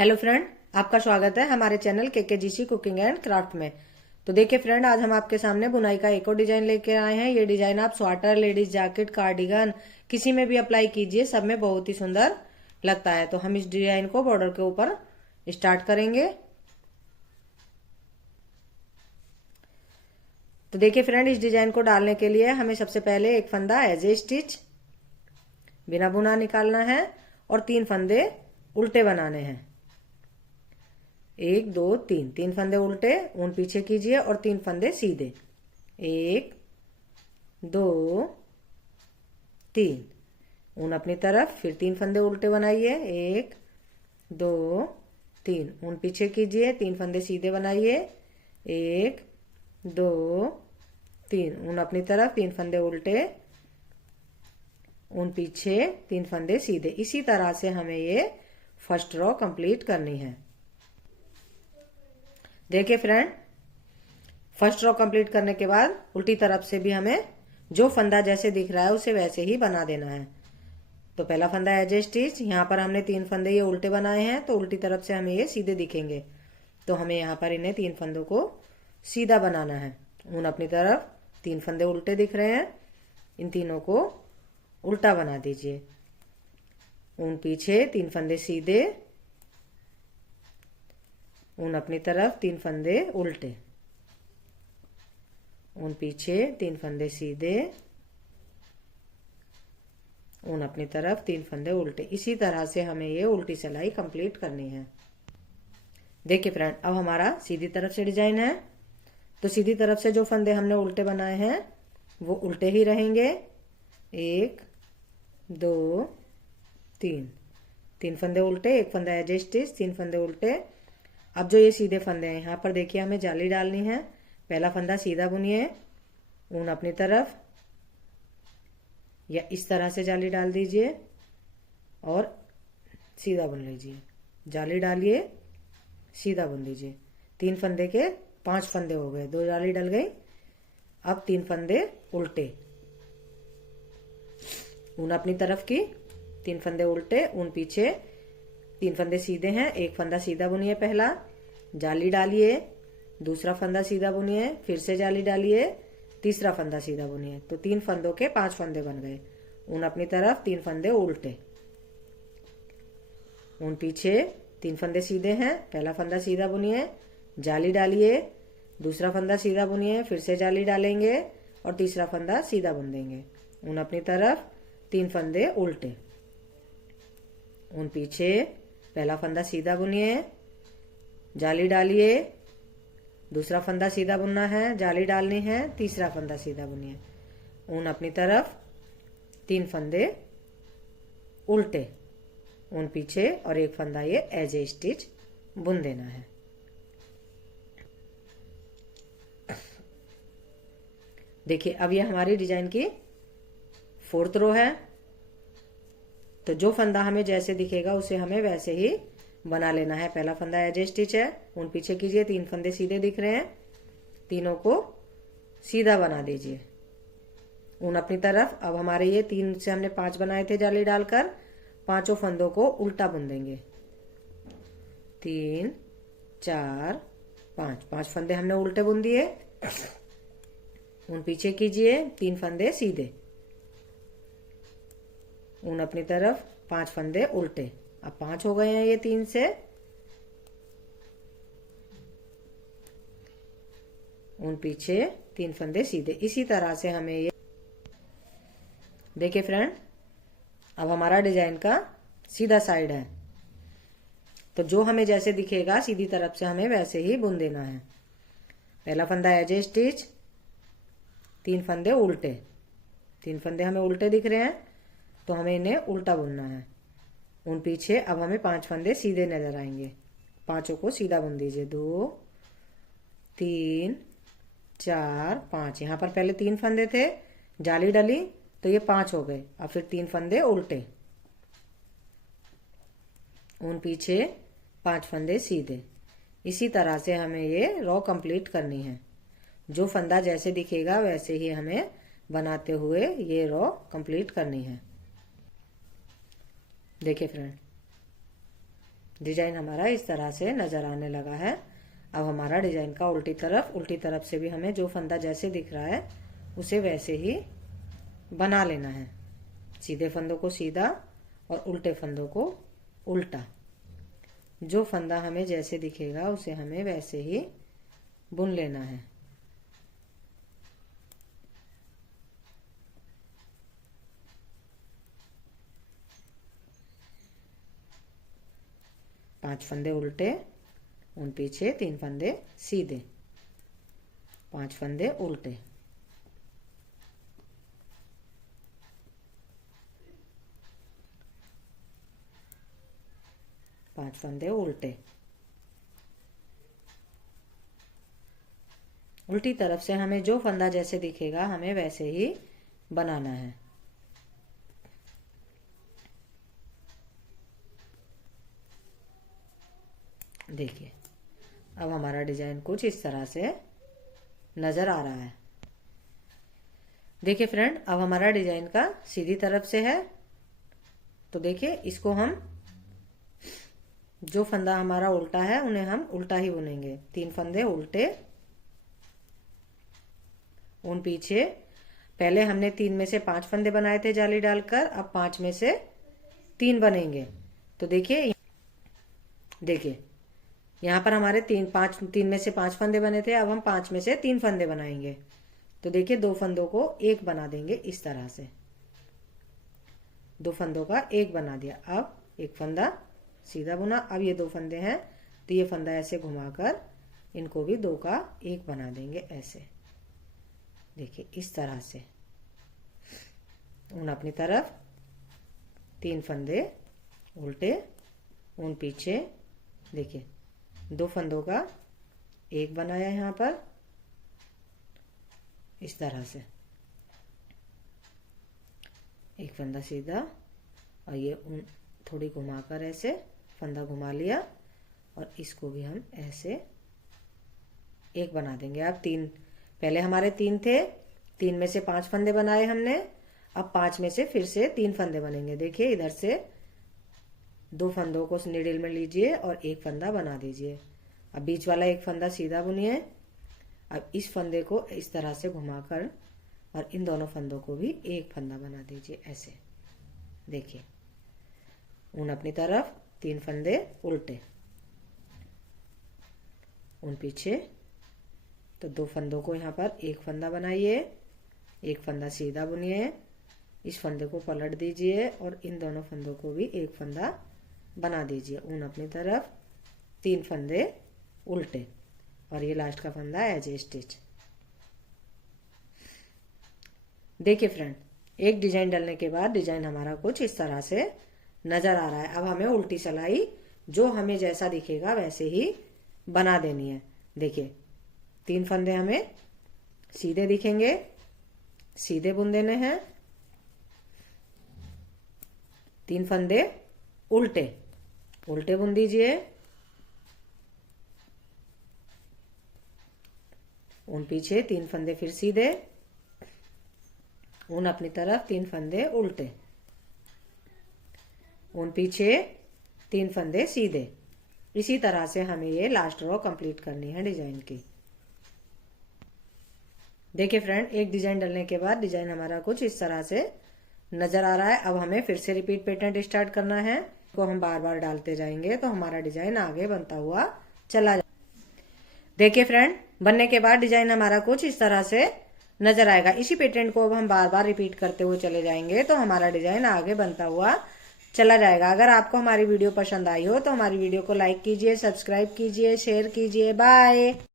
Hello friend, आपका स्वागत है हमारे चैनल केकेजीसी कुकिंग एंड क्राफ्ट में। तो देखिए फ्रेंड, आज हम आपके सामने बुनाई का एक और डिजाइन लेके आए हैं। ये डिजाइन आप स्वेटर, लेडीज जैकेट, कार्डिगन किसी में भी अप्लाई कीजिए, सब में बहुत ही सुंदर लगता है। तो हम इस डिजाइन को बॉर्डर के ऊपर स्टार्ट करेंगे। तो देखिए फ्रेंड, इस डिजाइन को डालने के लिए हमें सबसे पहले एक फंदा एज ए स्टिच बिना बुना निकालना है और 3 फंदे उल्टे बनाने हैं। 1 2 3, 3 फंदे उल्टे ऊन पीछे कीजिए और 3 फंदे सीधे। 1 2 3, ऊन अपनी तरफ, फिर 3 फंदे उल्टे बनाइए। 1 2 3, ऊन पीछे कीजिए, 3 फंदे सीधे बनाइए। 1 2 3, ऊन अपनी तरफ, 3 फंदे उल्टे, ऊन पीछे, 3 फंदे सीधे। इसी तरह से हमें ये फर्स्ट रो कंप्लीट करनी है। देखिए फ्रेंड, फर्स्ट रो कंप्लीट करने के बाद उल्टी तरफ से भी हमें जो फंदा जैसे दिख रहा है उसे वैसे ही बना देना है। तो पहला फंदा एज ए स्टिच, यहाँ पर हमने 3 फंदे ये उल्टे बनाए हैं, तो उल्टी तरफ से हमें ये सीधे दिखेंगे। तो हमें यहाँ पर इन्हें 3 फंदों को सीधा बनाना है। ऊन अपनी तरफ, 3 फंदे उल्टे दिख रहे हैं, इन तीनों को उल्टा बना दीजिए। ऊन पीछे, 3 फंदे सीधे, ऊन अपनी तरफ, 3 फंदे उल्टे, ऊन पीछे, 3 फंदे सीधे, ऊन अपनी तरफ, 3 फंदे उल्टे। इसी तरह से हमें ये उल्टी सिलाई कंप्लीट करनी है। देखिए फ्रेंड, अब हमारा सीधी तरफ से डिजाइन है। तो सीधी तरफ से जो फंदे हमने उल्टे बनाए हैं वो उल्टे ही रहेंगे। 1 2 3, 3 फंदे उल्टे, 1 फंदा एज ए स्टिच, 3 फंदे उल्टे। अब जो ये सीधे फंदे हैं, यहाँ पर देखिए हमें जाली डालनी है। पहला फंदा सीधा बुनिए, ऊन अपनी तरफ, या इस तरह से जाली डाल दीजिए और सीधा बुन लीजिए। जाली डालिए, सीधा बुन दीजिए। 3 फंदे के 5 फंदे हो गए, 2 जाली डल गई। अब 3 फंदे उल्टे, ऊन अपनी तरफ की, 3 फंदे उल्टे, ऊन पीछे, 3 फंदे सीधे हैं, 1 फंदा सीधा बुनिए, पहला जाली डालिए, दूसरा फंदा सीधा बुनिए, फिर से जाली डालिए, तीसरा फंदा सीधा बुनिए। तो 3 फंदों के 5 फंदे बन गए। ऊन अपनी तरफ, 3 फंदे उल्टे, ऊन पीछे, 3 फंदे सीधे हैं, पहला फंदा सीधा बुनिए, जाली डालिए, दूसरा फंदा सीधा बुनिए, फिर से जाली डालेंगे और तीसरा फंदा सीधा बुन देंगे। ऊन अपनी तरफ, 3 फंदे उल्टे, ऊन पीछे, पहला फंदा सीधा बुनिए, जाली डालिए, दूसरा फंदा सीधा बुनना है, जाली डालनी है, तीसरा फंदा सीधा बुनिए। ऊन अपनी तरफ, 3 फंदे उल्टे, ऊन पीछे और 1 फंदा ये एज ए स्टिच बुन देना है। देखिए, अब ये हमारी डिजाइन की 4th रो है। तो जो फंदा हमें जैसे दिखेगा उसे हमें वैसे ही बना लेना है। पहला फंदा एज ए स्टिच है, ऊन पीछे कीजिए, 3 फंदे सीधे दिख रहे हैं, तीनों को सीधा बना दीजिए। ऊन अपनी तरफ। अब हमारे ये 3 से हमने 5 बनाए थे जाली डालकर, 5 फंदों को उल्टा बुन देंगे। 3 4 5, 5 फंदे हमने उल्टे बुन दिए। ऊन पीछे कीजिए, 3 फंदे सीधे, ऊन अपनी तरफ, 5 फंदे उल्टे। अब 5 हो गए हैं ये 3 से। ऊन पीछे, 3 फंदे सीधे। इसी तरह से हमें ये, देखिए फ्रेंड, अब हमारा डिजाइन का सीधा साइड है। तो जो हमें जैसे दिखेगा सीधी तरफ से हमें वैसे ही बुन देना है। पहला फंदा एज ए स्टिच, 3 फंदे उल्टे, 3 फंदे हमें उल्टे दिख रहे हैं, तो हमें इन्हें उल्टा बुनना है। ऊन पीछे, अब हमें 5 फंदे सीधे नजर आएंगे, 5 को सीधा बुन दीजिए। 2 3 4 5, यहाँ पर पहले 3 फंदे थे, जाली डली तो ये 5 हो गए। अब फिर 3 फंदे उल्टे, ऊन पीछे, 5 फंदे सीधे। इसी तरह से हमें ये रो कंप्लीट करनी है। जो फंदा जैसे दिखेगा वैसे ही हमें बनाते हुए ये रो कंप्लीट करनी है। देखिए फ्रेंड, डिजाइन हमारा इस तरह से नजर आने लगा है। अब हमारा डिजाइन का उल्टी तरफ से भी हमें जो फंदा जैसे दिख रहा है उसे वैसे ही बना लेना है। सीधे फंदों को सीधा और उल्टे फंदों को उल्टा। जो फंदा हमें जैसे दिखेगा उसे हमें वैसे ही बुन लेना है। पांच फंदे उल्टे, उन पीछे 3 फंदे सीधे, 5 फंदे उल्टे, पांच फंदे उल्टे। उल्टी तरफ से हमें जो फंदा जैसे दिखेगा हमें वैसे ही बनाना है। देखिए अब हमारा डिजाइन कुछ इस तरह से नजर आ रहा है। देखिए फ्रेंड, अब हमारा डिजाइन का सीधी तरफ से है, तो देखिए इसको हम जो फंदा हमारा उल्टा है उन्हें हम उल्टा ही बुनेंगे। 3 फंदे उल्टे, उन पीछे। पहले हमने 3 में से 5 फंदे बनाए थे जाली डालकर, अब 5 में से 3 बनेंगे। तो देखिए यहाँ पर हमारे 3 में से 5 फंदे बने थे, अब हम 5 में से 3 फंदे बनाएंगे। तो देखिए 2 फंदों को 1 बना देंगे इस तरह से। 2 फंदों का 1 बना दिया। अब 1 फंदा सीधा बुना। अब ये 2 फंदे हैं तो ये फंदा ऐसे घुमाकर इनको भी 2 का 1 बना देंगे ऐसे। देखिए इस तरह से। ऊन अपनी तरफ, 3 फंदे उल्टे, ऊन पीछे। देखिए 2 फंदों का 1 बनाया यहाँ पर इस तरह से। 1 फंदा सीधा और ये ऊन थोड़ी घुमाकर ऐसे फंदा घुमा लिया और इसको भी हम ऐसे 1 बना देंगे। अब 3, पहले हमारे 3 थे, 3 में से 5 फंदे बनाए हमने, अब 5 में से फिर से 3 फंदे बनेंगे। देखिए इधर से 2 फंदों को नीडल में लीजिए और 1 फंदा बना दीजिए। अब बीच वाला 1 फंदा सीधा बुनिए। अब इस फंदे को इस तरह से घुमाकर और इन दोनों फंदों को भी 1 फंदा बना दीजिए ऐसे। देखिए ऊन अपनी तरफ, 3 फंदे उल्टे, ऊन पीछे। तो 2 फंदों को यहाँ पर 1 फंदा बनाइए, 1 फंदा सीधा बुनिए, इस फंदे को पलट दीजिए और इन दोनों फंदों को भी 1 फंदा बना दीजिए। ऊन अपनी तरफ, 3 फंदे उल्टे और ये लास्ट का फंदा एज ए स्टिच। देखिए फ्रेंड, एक डिजाइन डालने के बाद डिजाइन हमारा कुछ इस तरह से नजर आ रहा है। अब हमें उल्टी सिलाई जो हमें जैसा दिखेगा वैसे ही बना देनी है। देखिए 3 फंदे हमें सीधे दिखेंगे, सीधे बुन देने हैं। 3 फंदे उल्टे, उल्टे बुन दीजिए। ऊन पीछे, 3 फंदे फिर सीधे, ऊन अपनी तरफ, 3 फंदे उल्टे, ऊन पीछे, 3 फंदे सीधे। इसी तरह से हमें ये लास्ट रो कंप्लीट करनी है डिजाइन की। देखिए फ्रेंड, एक डिजाइन डालने के बाद डिजाइन हमारा कुछ इस तरह से नजर आ रहा है। अब हमें फिर से रिपीट पैटर्न स्टार्ट करना है, को हम बार बार डालते जाएंगे तो हमारा डिजाइन आगे बनता हुआ चला जाएगा। देखिए फ्रेंड, बनने के बाद डिजाइन हमारा कुछ इस तरह से नजर आएगा। इसी पैटर्न को अब हम बार बार रिपीट करते हुए चले जाएंगे तो हमारा डिजाइन आगे बनता हुआ चला जाएगा। अगर आपको हमारी वीडियो पसंद आई हो तो हमारी वीडियो को लाइक कीजिए, सब्सक्राइब कीजिए, शेयर कीजिए। बाय।